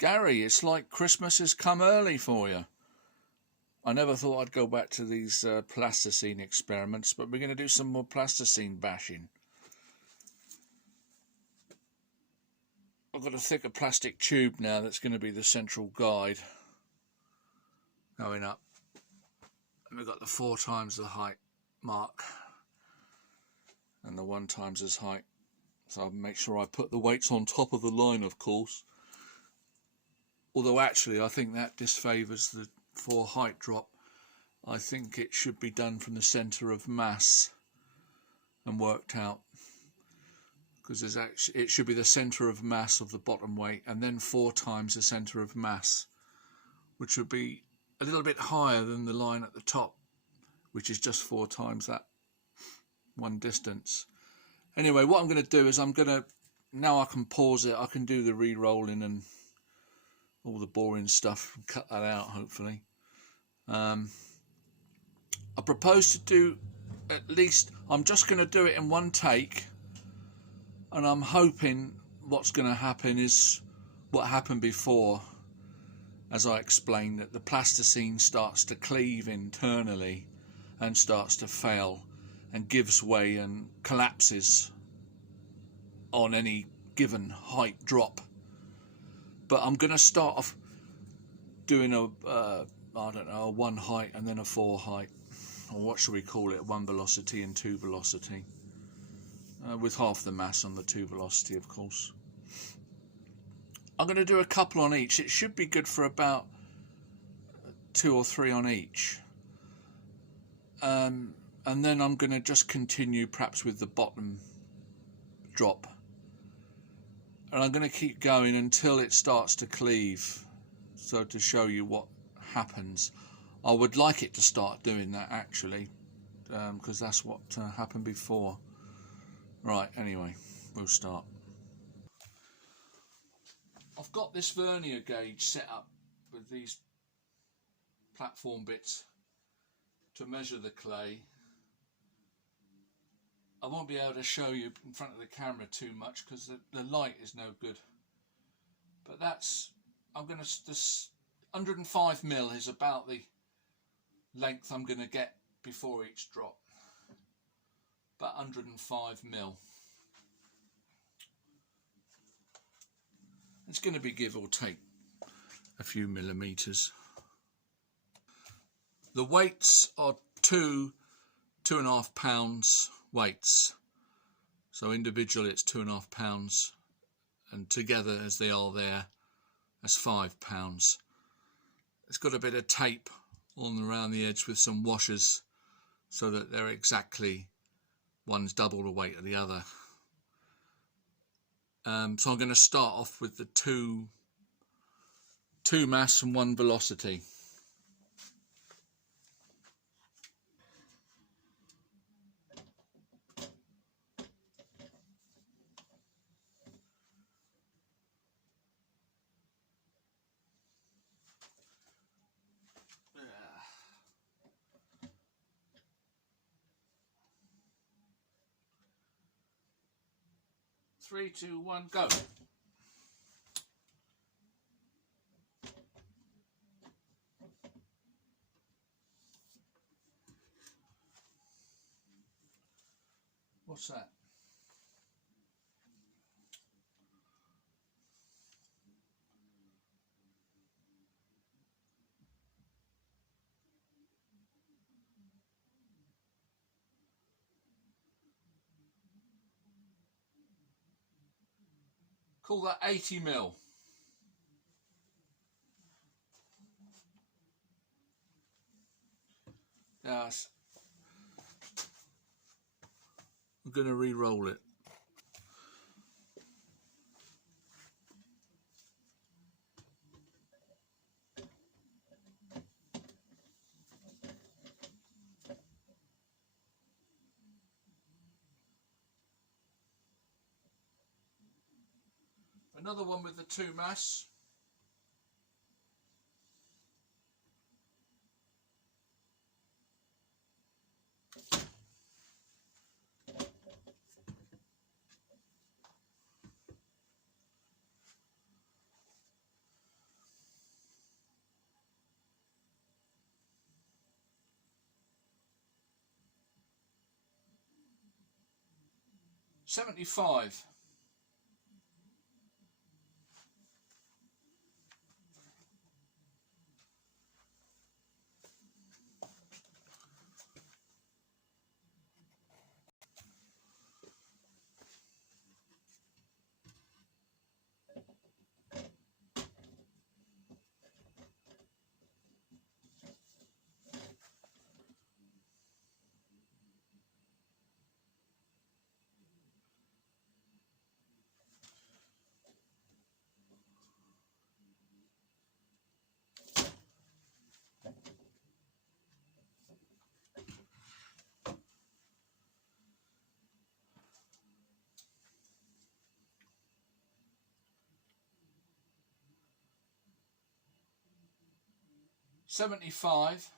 Gary, it's like Christmas has come early for you. I never thought I'd go back to these plasticine experiments, but we're going to do some more plasticine bashing. I've got a thicker plastic tube now that's going to be the central guide going up. And we've got the 4 times the height mark and the 1 times as height. So I'll make sure I put the weights on top of the line, of course. Although actually I think that disfavours the 4 height drop. I think it should be done from the centre of mass and worked out, because there's actually, it should be the centre of mass of the bottom weight and then 4 times the centre of mass, which would be a little bit higher than the line at the top, which is just 4 times that one distance. Anyway, what I'm going to do is now I can pause it, I can do the re-rolling and all the boring stuff and cut that out hopefully. I propose to do at least, I'm just going to do it in one take, and I'm hoping what's going to happen is what happened before, as I explained, that the plasticine starts to cleave internally and starts to fail and gives way and collapses on any given height drop. But I'm going to start off doing I don't know, a 1 height and then a 4 height, or what should we call it, 1 velocity and 2 velocity, with half the mass on the 2 velocity, of course. I'm going to do a couple on each. It should be good for about 2 or 3 on each. And then I'm going to just continue perhaps with the bottom drop. And I'm going to keep going until it starts to cleave, so to show you what happens. I would like it to start doing that actually, because that's what happened before. Right, anyway, we'll start. I've got this vernier gauge set up with these platform bits to measure the clay. I won't be able to show you in front of the camera too much because the light is no good. But that's, this 105mm is about the length I'm going to get before each drop. About 105mm. It's going to be give or take a few millimetres. The weights are 2.5 pounds weights. So individually it's 2.5 pounds, and together as they are there, that's 5 pounds. It's got a bit of tape on around the edge with some washers so that they're exactly, one's double the weight of the other. So I'm going to start off with the two mass and 1 velocity. Three, two, one, go. What's that? Call that 80mm. Yes. I'm going to re-roll it. Another one with the 2 mass. 75. 75.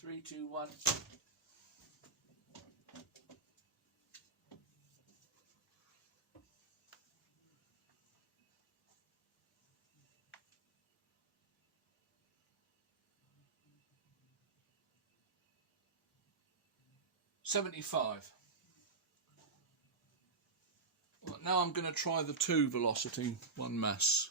3, 2, 1. 75. Well, now I'm going to try the 2 velocity, 1 mass.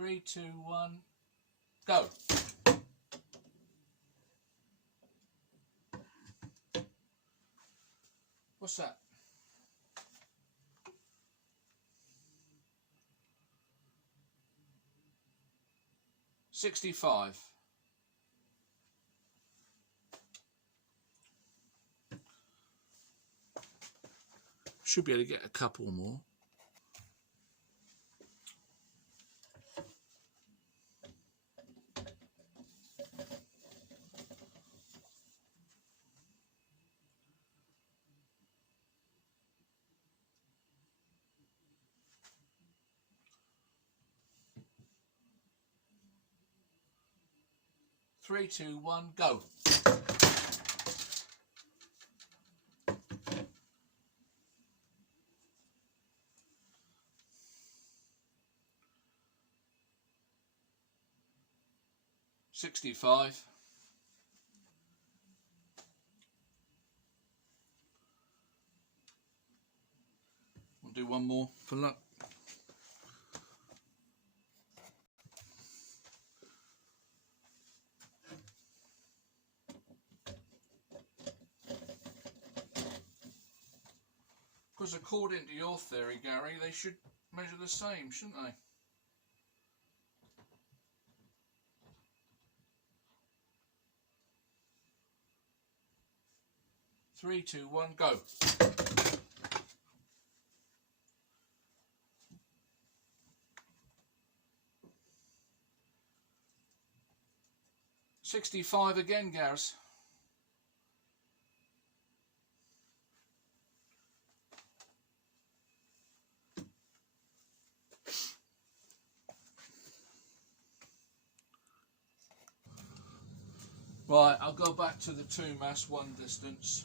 Three, two, one, go. What's that? $65. Should be able to get a couple more. Three, two, one, go. $65. We'll do one more for luck. Because according to your theory, Gary, they should measure the same, shouldn't they? Three, two, one, go. $65 again, Gareth. Right, I'll go back to the 2 mass 1 distance.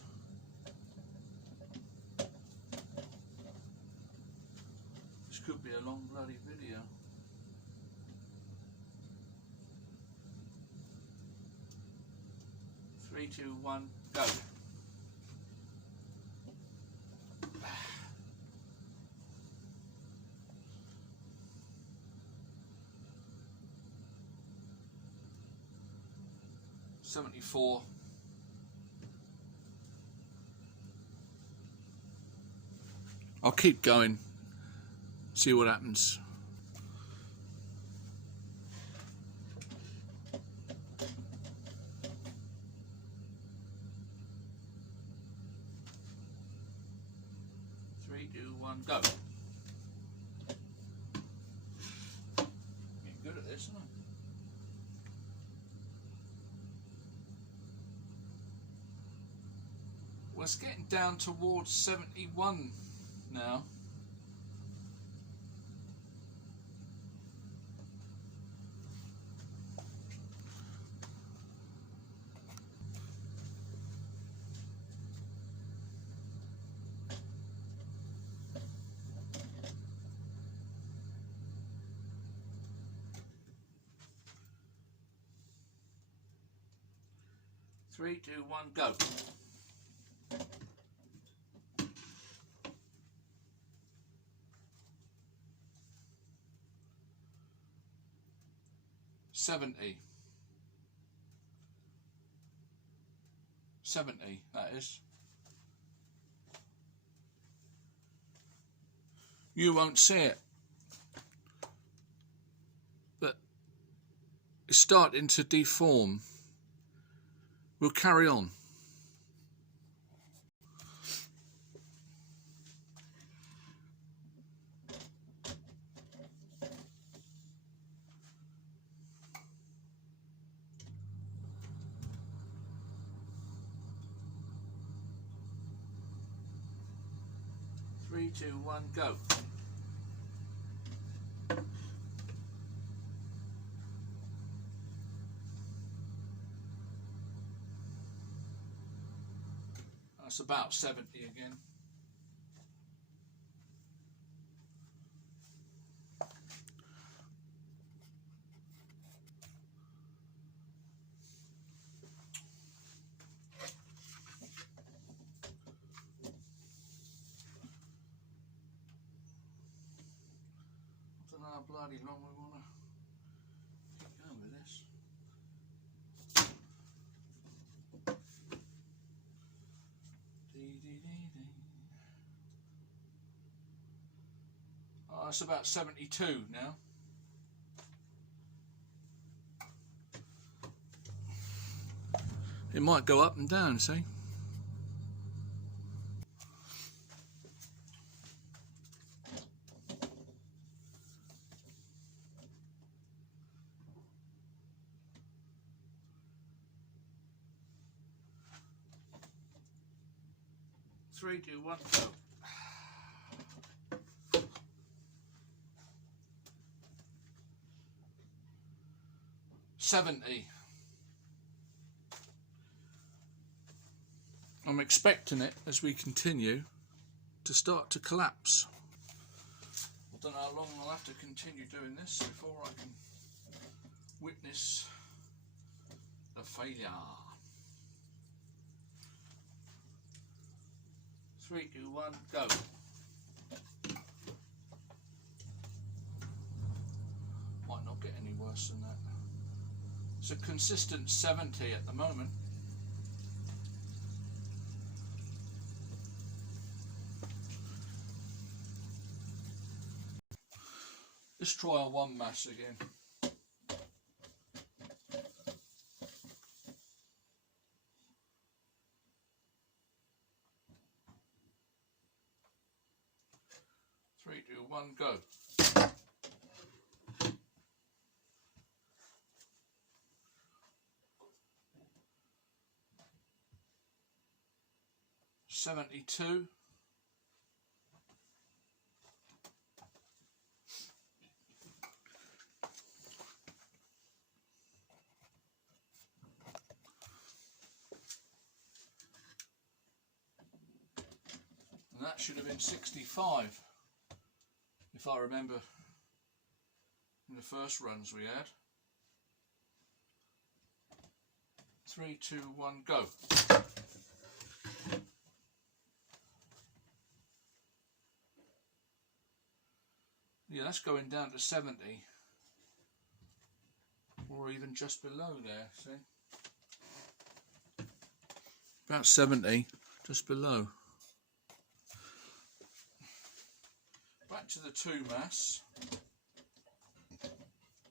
This could be a long bloody video. Three, two, one, go. $74. I'll keep going, see what happens. go. Getting good at this, aren't I? Well, it's getting down towards 71 now. Three, two, one, go. $70, that is. You won't see it, but it's starting to deform. We'll carry on. Three, two, one, go. That's about 70 again. I don't know how bloody long we want to keep going with this. Oh, that's about 72 now. It might go up and down, see? Three, two, one, go. 70. I'm expecting it, as we continue, to start to collapse. I don't know how long I'll have to continue doing this before I can witness the failure. 3, 2, 1, go. Might not get any worse than that. It's a consistent 70 at the moment. Let's try our one mass again. Three, two, one, go. $72. And that should have been 65, if I remember, in the first runs we had. 3, 2, 1, go. Yeah, that's going down to 70, or even just below there, see? About 70, just below. Back to the 2 mass,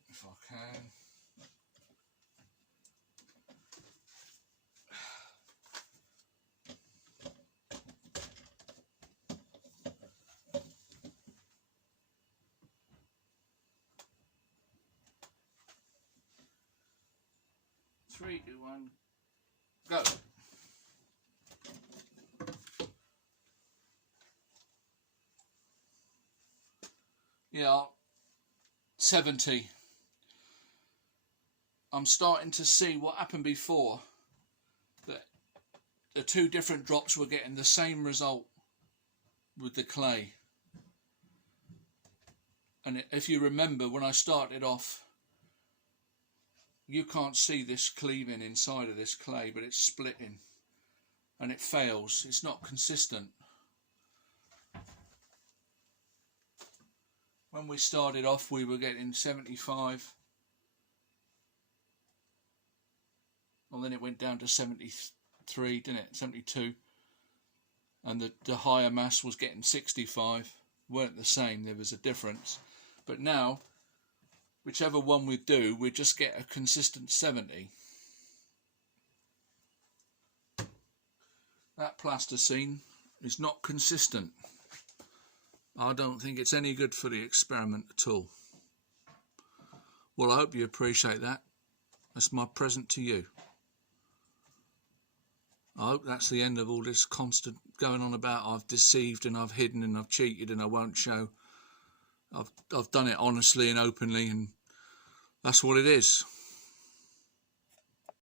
if I can. 3, 2, 1, go. Yeah, 70. I'm starting to see what happened before, that the two different drops were getting the same result with the clay. And if you remember, when I started off, you can't see this cleaving inside of this clay, but it's splitting and it fails. It's not consistent. When we started off, we were getting 75. Well, then it went down to 73, didn't it? 72. And the higher mass was getting 65. Weren't the same, there was a difference. But now, whichever one we do, we just get a consistent 70. That plasticine is not consistent. I don't think it's any good for the experiment at all. Well, I hope you appreciate that. That's my present to you. I hope that's the end of all this constant going on about I've deceived and I've hidden and I've cheated and I won't show. I've done it honestly and openly, and that's what it is.